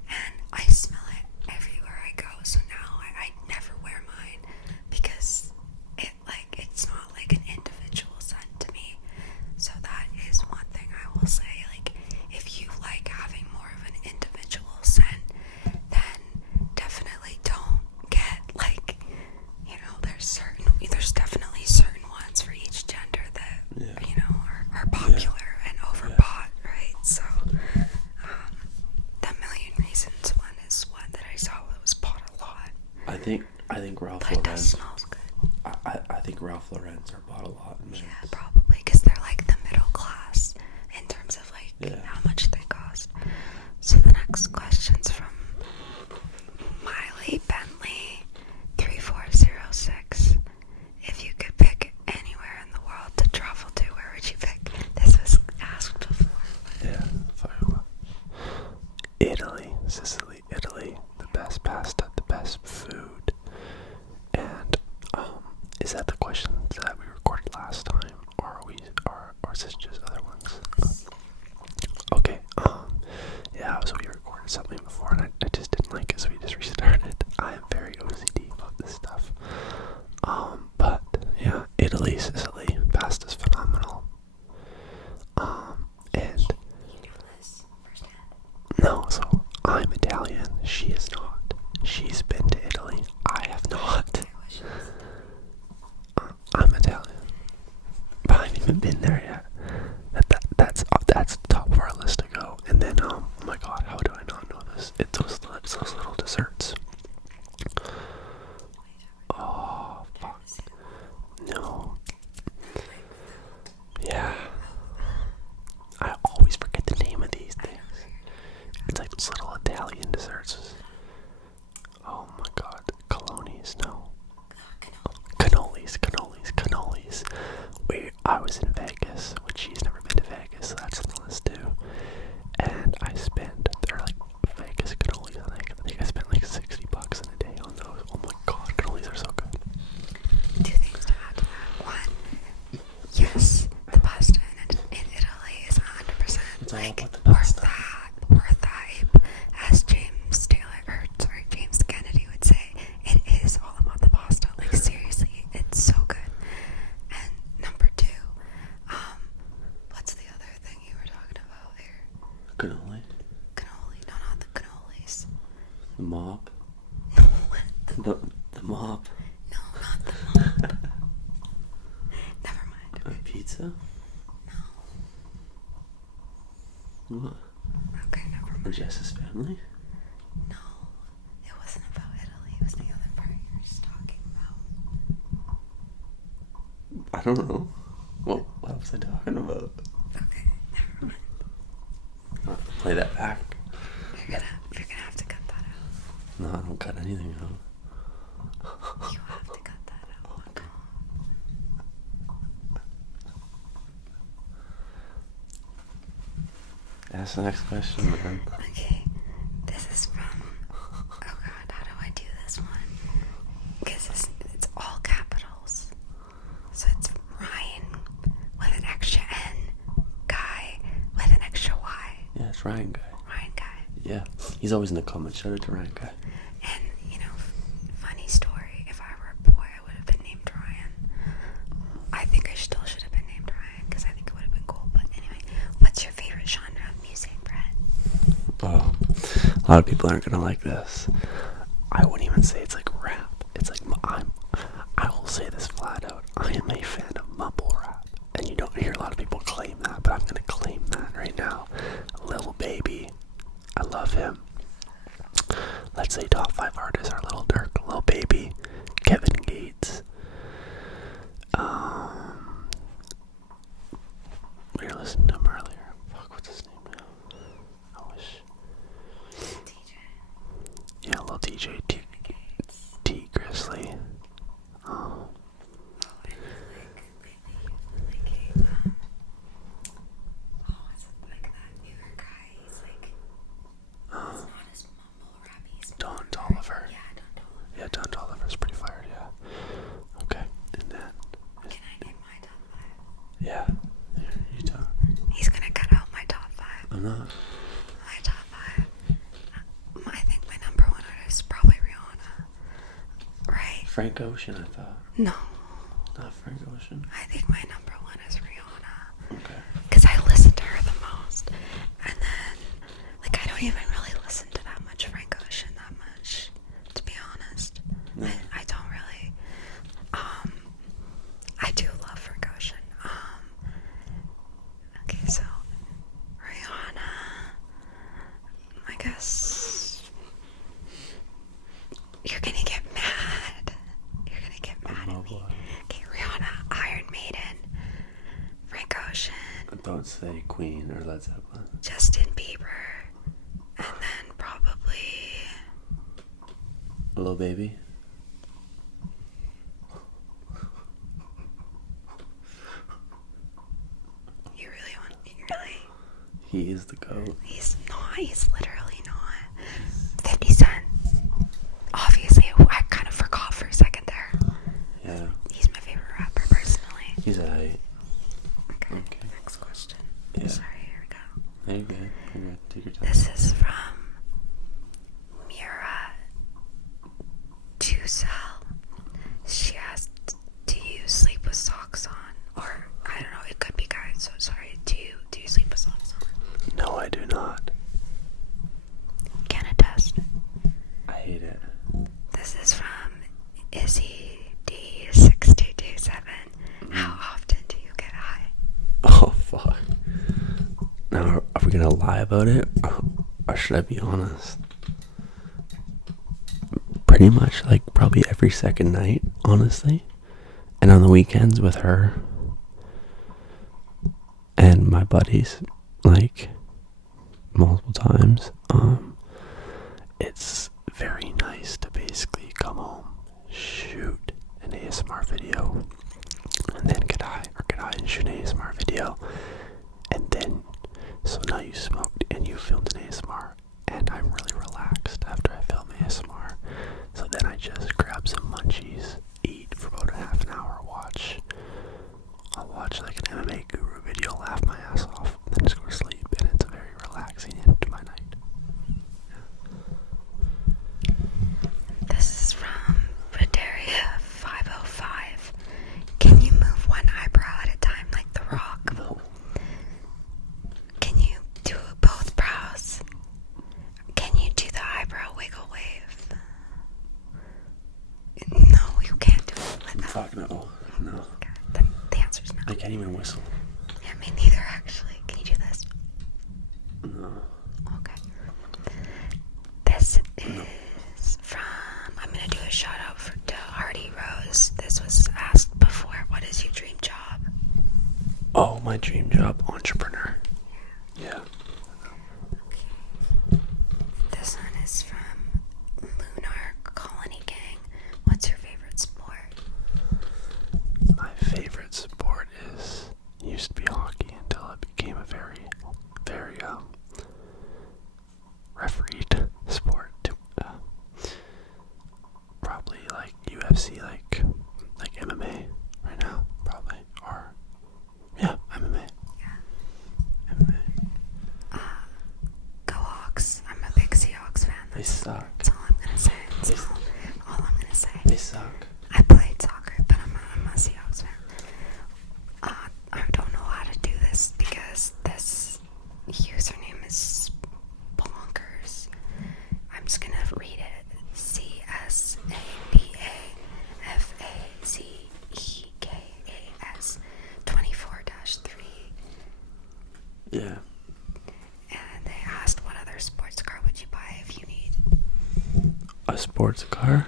and I smell it everywhere I go. So now I never wear mine because it's not like an individual scent to me. So that is one thing I will say. Like, if you like having more of an individual scent, then definitely don't get like, there's definitely certain ones for each gender that are popular and overbought, right? So the Million Reasons one is one that I saw that was bought a lot. I think Ralph But it does Lauren's. smells good. I think Ralph Lauren's are bought a lot. Yeah, probably because they're like the middle class in terms of like how much they cost. So the next question's from Miley Bentley 3406. If you could pick pasta the best food? And is that the questions that we recorded last time, or is this just other ones? Okay. Yeah, so we recorded something before, and I just didn't like it, so we just restarted. I am very OCD about this stuff. But yeah, Italy, Sicily, pasta's phenomenal. And no, so I'm Italian. She is not. She's been to Italy. I have not. I'm Italian, but I haven't even been there yet. That's top of our list to go. And then oh my god, how do I not know this? It's those little desserts. Oh fuck. No. Yeah. I always forget the name of these things. It's like those little Italian desserts. Oh my god. Colognes, no. Cannolis. I was in Vegas, which she's never been to Vegas, so that's on the list too. And I spent, they're like Vegas cannolis, I think I spent like $60 in a day on those. Oh my god, cannolis are so good. Two things to add to that. One, yes, the pasta in Italy is 100% It's all like about the pasta. worth that. As James Kennedy would say, it is all about the pasta. Like seriously, it's so good. And number two, what's the other thing you were talking about here? Cannoli? Cannoli. No, not the cannolis. The mop? No, The mop? no, not the mop. Never mind. A pizza? No. What? Okay, never The mind. Jess's family? No, it wasn't about Italy. It was the other part you were just talking about. I don't know. What was I talking about? Okay, never mind. I'll have to play that back. You're gonna have to cut that out. No, I don't cut anything out. You have to cut that out. Okay. Ask the next question, man. Okay, this is from. Oh God, how do I do this one? Because it's all capitals. So it's Ryan with an extra N, Guy with an extra Y. Yeah, it's Ryan Guy. Ryan Guy. Yeah, he's always in the comments. Shout out to Ryan Guy. And, funny story, if I were a boy, I would have been named Ryan. I think I still should have been named Ryan, because I think it would have been cool. But anyway, what's your favorite genre of music, Brett? Oh, a lot of people aren't gonna like this. I wouldn't even say it's like rap. It's like I will say this flat out. I am a fan of mumble rap, and you don't hear a lot of people claim that, but I'm gonna claim that right now. Lil Baby, I love him. Let's say top 5 artists are Lil Durk, Lil Baby, Kevin Gates. We were listening to him earlier. Fuck, what's his name now? I wish. DJ. Yeah, Lil DJ, T Grizzly. Oh, and lately, what's it, like that newer guy? He's like, it's not as mumble rap. He's Don more- Toliver. Yeah, Don Toliver. Yeah, Don Toliver's pretty fired, yeah. Okay, and then... Can I name my top 5? Yeah, you talk. He's gonna cut out my top 5. I'm not. My top 5. I think my number 1 artist is probably Rihanna. Right? Frank Ocean, I thought. No. Not Frank Ocean. I think my number 1 is Rihanna. Okay. Because I listen to her the most. And then, I don't even really listen to that much Frank Ocean that much, to be honest. No. I don't really. I do love Frank Ocean. Okay, so Rihanna, I guess you're gonna get mad. You're gonna get mad at me. Okay, Rihanna, Iron Maiden, Frank Ocean, Don't say Queen or Led Zeppelin. Justin Bieber, and then probably Lil Baby. He is the GOAT. He's not. He's literally not. 50 Cent. Izzy D6227. How often do you get high? Oh, fuck. Now, are we gonna lie about it? Or should I be honest? Pretty much, like, probably every second night, honestly. And on the weekends with her and my buddies, like, multiple times. It's very nice to basically come home, shoot an ASMR video, and then get high and shoot an ASMR video, and then, so now you smoked and you filmed an ASMR, and I'm really relaxed after I film ASMR, so then I just grab some munchies, eat for about a half an hour, I'll watch like an MMA guru video, laugh my ass off, then just go to sleep, and it's a very relaxing end to my night. This is from Rodaria 505. Can you move one eyebrow at a time like The Rock? No. Can you do both brows? Can you do the eyebrow wiggle wave? No, you can't do it like that. Fuck no. No. Okay, then the answer's no. I can't even whistle. Yeah, me neither, actually. Can you do this? No. Okay. This is from, I'm gonna do a shout out to Hardy Rose. This was asked before. What is your dream job? Oh, my dream job, entrepreneur. Yeah. This one is from Lunar Colony Gang. What's your favorite sport? My favorite sport used to be hockey until it became a very, very, refereed sport. Probably like UFC, like MMA right now, probably. Or, yeah, MMA. Yeah. MMA. Go Hawks. I'm a big Seahawks fan. They suck. That's all I'm gonna say. That's all I'm gonna say. They suck. I played soccer, but I'm a Seahawks fan. I don't know how to do this because this username is bonkers. I'm just gonna read it. CSADAFAZEKAS 24-3. Yeah. And they asked what other sports car would you buy if you need. A sports car?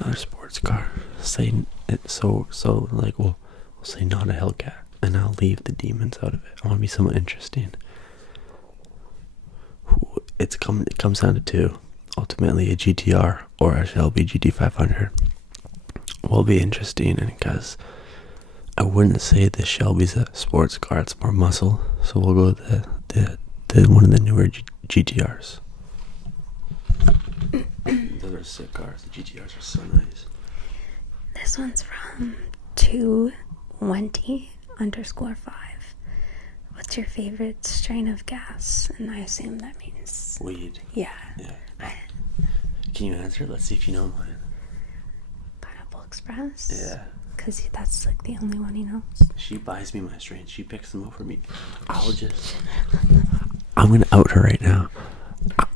Another sports car. Say it so like we'll say not a Hellcat, and I'll leave the demons out of it. I want to be someone interesting. It comes down to two. Ultimately, a GTR or a Shelby GT500 will be interesting, and because I wouldn't say the Shelby's a sports car, it's more muscle. So we'll go with the one of the newer GTRs. Those are sick cars. The GTRs are so nice. This one's from 220_5. What's your favorite strain of gas? And I assume that means Weed. yeah. Yeah. Can you answer? Let's see if you know mine. Pineapple Express. Yeah. Because that's like the only one he knows. She buys me my strains. She picks them up for me. I'm gonna out her right now.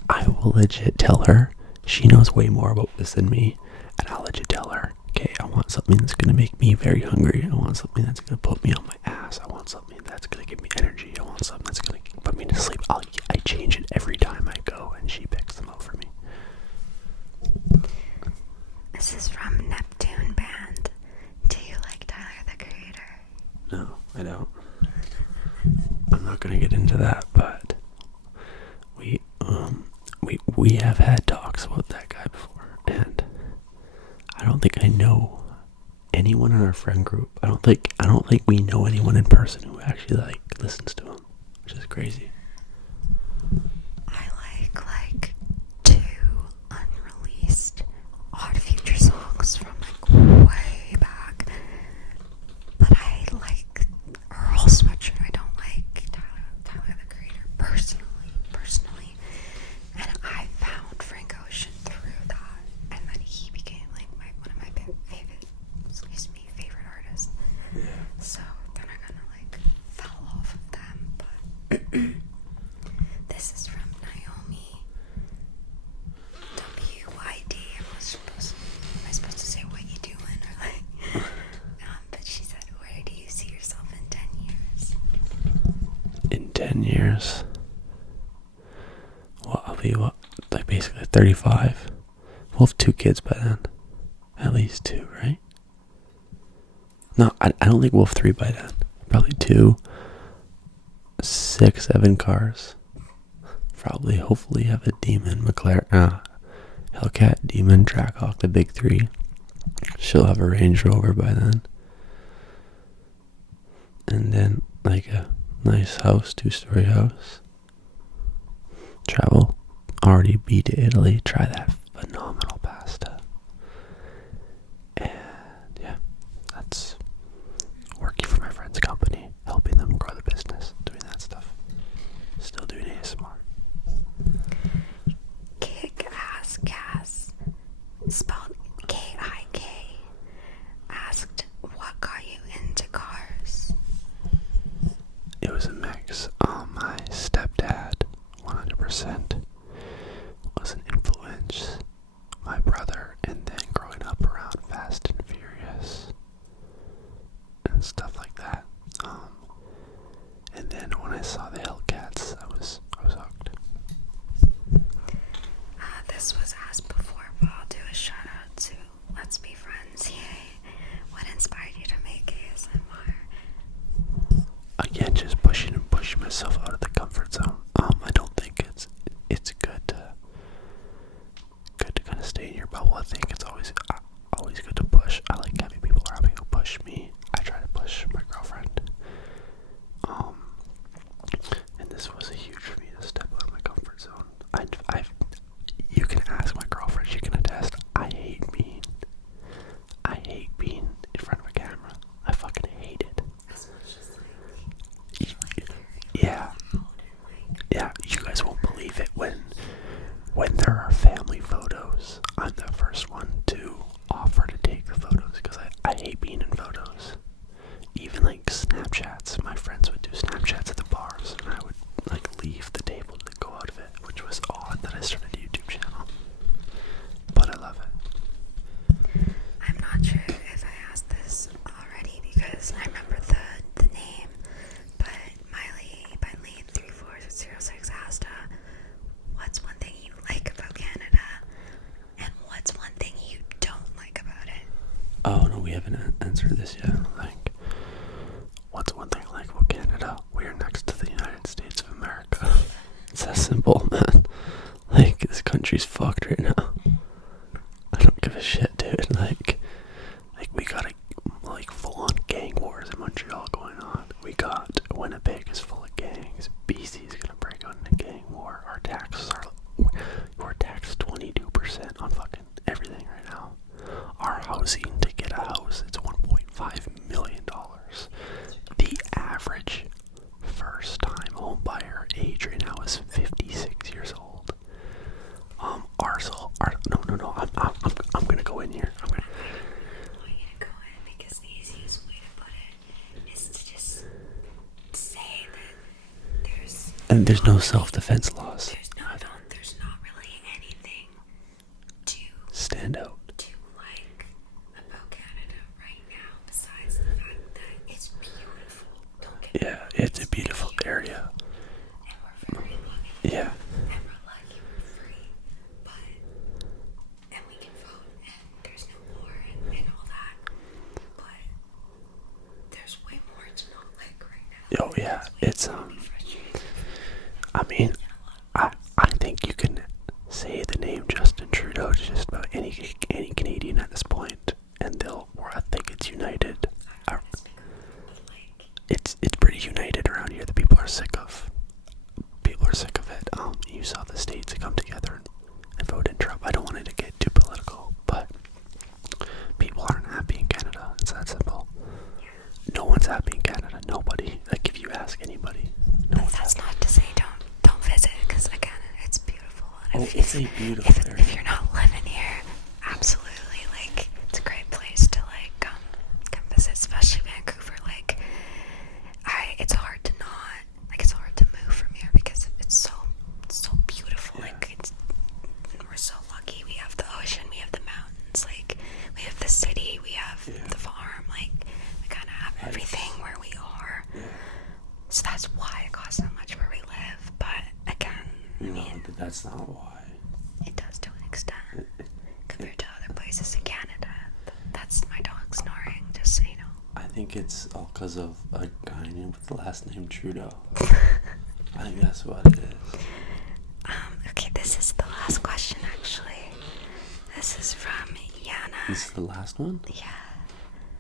I will legit tell her. She knows way more about this than me, and I'll legit tell her, okay, I want something that's gonna make me very hungry. I want something that's gonna put me on my ass. I want something that's gonna give me energy. I want something that's gonna put me to sleep. I change it every time I go, and she picks them up for me. This is from Neptune Band. Do you like Tyler the Creator? No, I don't. I'm not gonna get into that, but we have had talks about that guy before, and I don't think I know anyone in our friend group. I don't think we know anyone in person who actually like listens to him, which is crazy. I like 2 unreleased Odd Future songs from like way back. But I like Earl Sweatshirt. I don't like Tyler the Creator personally. And I found Frank Ocean through that, and then he became like one of my favorite artists. Yeah. So then I kind of like fell off of them, but years. Well, I'll be like basically 35. We'll have 2 kids by then. At least 2, right? No, I don't think we'll have 3 by then. Probably 2, 6, 7 cars. Probably, hopefully, have a Demon, McLaren, Hellcat, Demon, Trackhawk, the big 3. She'll have a Range Rover by then. And then, like a nice house, 2-story house. Travel. Already be to Italy. Try that phenomenal pasta. And yeah, that's working for my friend's company, helping them grow the business, doing that stuff. Still doing ASMR. Kick-Ass Cass, spelled K-I-K, asked what got you into cars. It was a mix. My stepdad, 100%, was an influence. My brother, and then growing up around Fast and Furious and stuff like that. And then when I saw the Hellcats, I was hooked. This was asked before, but I'll do a shout out to Let's Be Friends. Yay! What inspired you to make ASMR? Again, just pushing myself out of the comfort zone. I don't think it's good to kind of stay in your bubble. I think it's always good to push. I like having people around me who push me. I try to push my girlfriend. And this was huge for me to step out of my comfort zone. You can ask my girlfriend, she can attest. I hate being in front of a camera. I fucking hate it. Yeah, you guys won't believe it when there are family photos. I'm the first one to offer to take the photos because I hate being in photos. Even like Snapchats, my friends would do Snapchats at the bars, and I would like leave the table to go out of it, which was odd that I started a YouTube channel. But I love it. I'm not sure if I asked this already because I remember the name, but Miley34606 asked, what's one thing you like about Canada, and what's one thing you don't like about it? Oh no, we haven't answered this yet. Like, what's one thing I like about Canada? We are next to the United States of America. It's that simple, man. Like, this country's fucked right now. I don't give a shit, dude. Like we got like full-on gang wars in Montreal going on. We got Winnipeg is full of gangs. BC is gonna break out in a gang war. Our taxes we're taxed 22% on fucking everything right now. Our housing, to get a house, it's $1.5 million. The average first-time home buyer age right now is 56 years old. No. I'm gonna go in here. I want you to go in because the easiest way to put it is to just say that there's no self-defense laws. There's not really anything to Stand out. like about Canada right now besides the fact that it's beautiful. Don't get me wrong, It's a beautiful area. and we're very lucky. Yeah. And we're lucky we're free, and we can vote, and there's no war and all that. But there's way more to not like right now. Oh yeah, it's Frustrating. I mean, I think you can say the name Justin Trudeau to just about any Canadian at this point, and I think it's united. It's pretty united around here. The people are sick of it. You saw the states come together and vote in Trump. I don't want it to get too political, but people aren't happy in Canada. It's that simple. No one's happy in Canada. Nobody. Like, if you ask anybody, no one's That's happy. not to say don't visit, because again, it's beautiful. And It's a beautiful area. If you're not living here, absolutely, like, it's a great place to like come visit, especially Vancouver. Like, it's hard to move from here because it's so beautiful. Yeah. Like, we're so lucky. We have the ocean, we have the mountains, like we have the city, we have the farm. Like, we kind of have everything where we are. Yeah. So that's why it costs so much where we live. That's not why. It does to an extent. Compared to other places in Canada. That's my dog snoring, just so you know. I think it's all because of a guy named with the last name Trudeau. I think that's what it is. Okay, this is the last question, actually. This is from Yana. This is the last one? Yeah.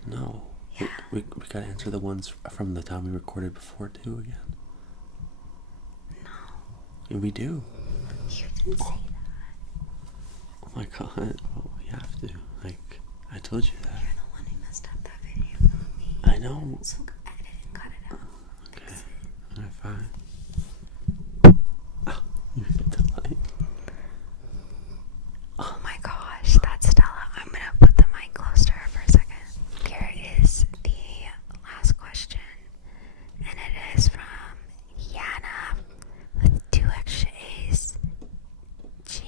No. Yeah. We gotta answer the ones from the time we recorded before, too, again. No. Yeah, we do. You didn't say that. Oh my god. Oh, we have to. Like, I told you that. You're the one who messed up that video, not me. I know. So edit it and cut it out. Okay. Alright, fine. Oh, you hit the light. Oh my gosh, that's Stella. I'm gonna put the mic close to her for a second. Here is the last question, and it is from Yana with 2 extra A's, G,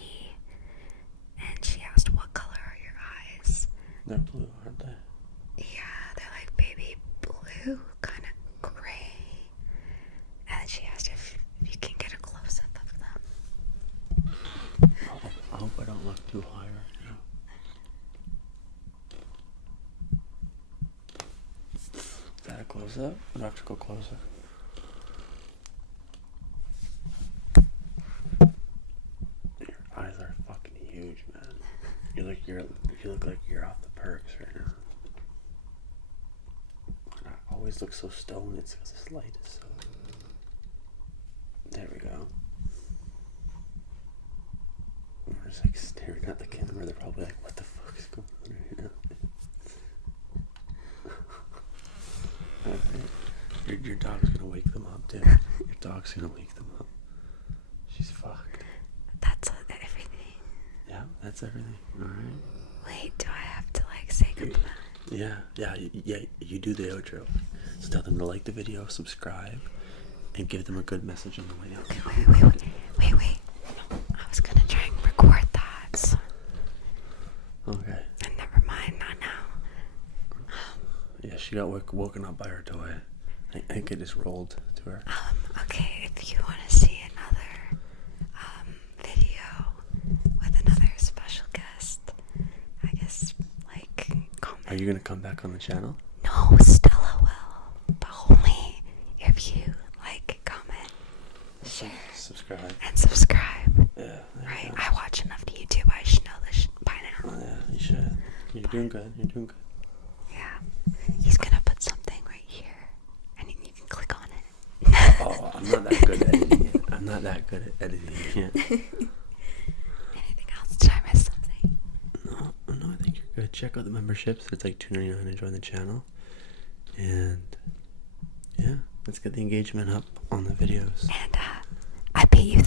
and she asked, "What color are your eyes?" They're blue, aren't they? Yeah, they're like baby blue, kind of gray. And then she asked if you can get a close up of them. I hope I don't look too high right now. Is that a close-up? I'd have to go closer. Your eyes are fucking huge, man. You look like you're off the perks right now. I always look so stoned. It's because this light is so. There we go. We're just like staring at the camera. They're probably like, "What the fuck is going on right now?" Alright. Your dog's gonna wake them up, dude. Your dog's gonna wake them up. She's fucked. That's everything. Yeah, that's everything. Alright. Wait, do I have to like say goodbye? Yeah. You do the outro. So tell them to like the video, subscribe, and give them a good message on the way out. Okay, wait. I was gonna try and record that. So. Okay. And never mind, not now. Yeah, she got woken up by her toy. I think it just rolled to her. Okay, if you want to see another video with another special guest, I guess, like, comment. Are you gonna come back on the channel? No, Stella will, but only if you like, comment, share, Subscribe. and subscribe. Yeah. Right? I watch enough to YouTube. I should know this by now. Oh, yeah, you should. You're doing good. Yeah. He's gonna put something right here, and you can click on it. Oh, I'm not that good at editing it. I'm not that good at editing it. Anything else? Did I miss something? No, I think you're good. Check out the memberships. It's like $2.99 to join the channel. And yeah, let's get the engagement up on the videos. And I beat you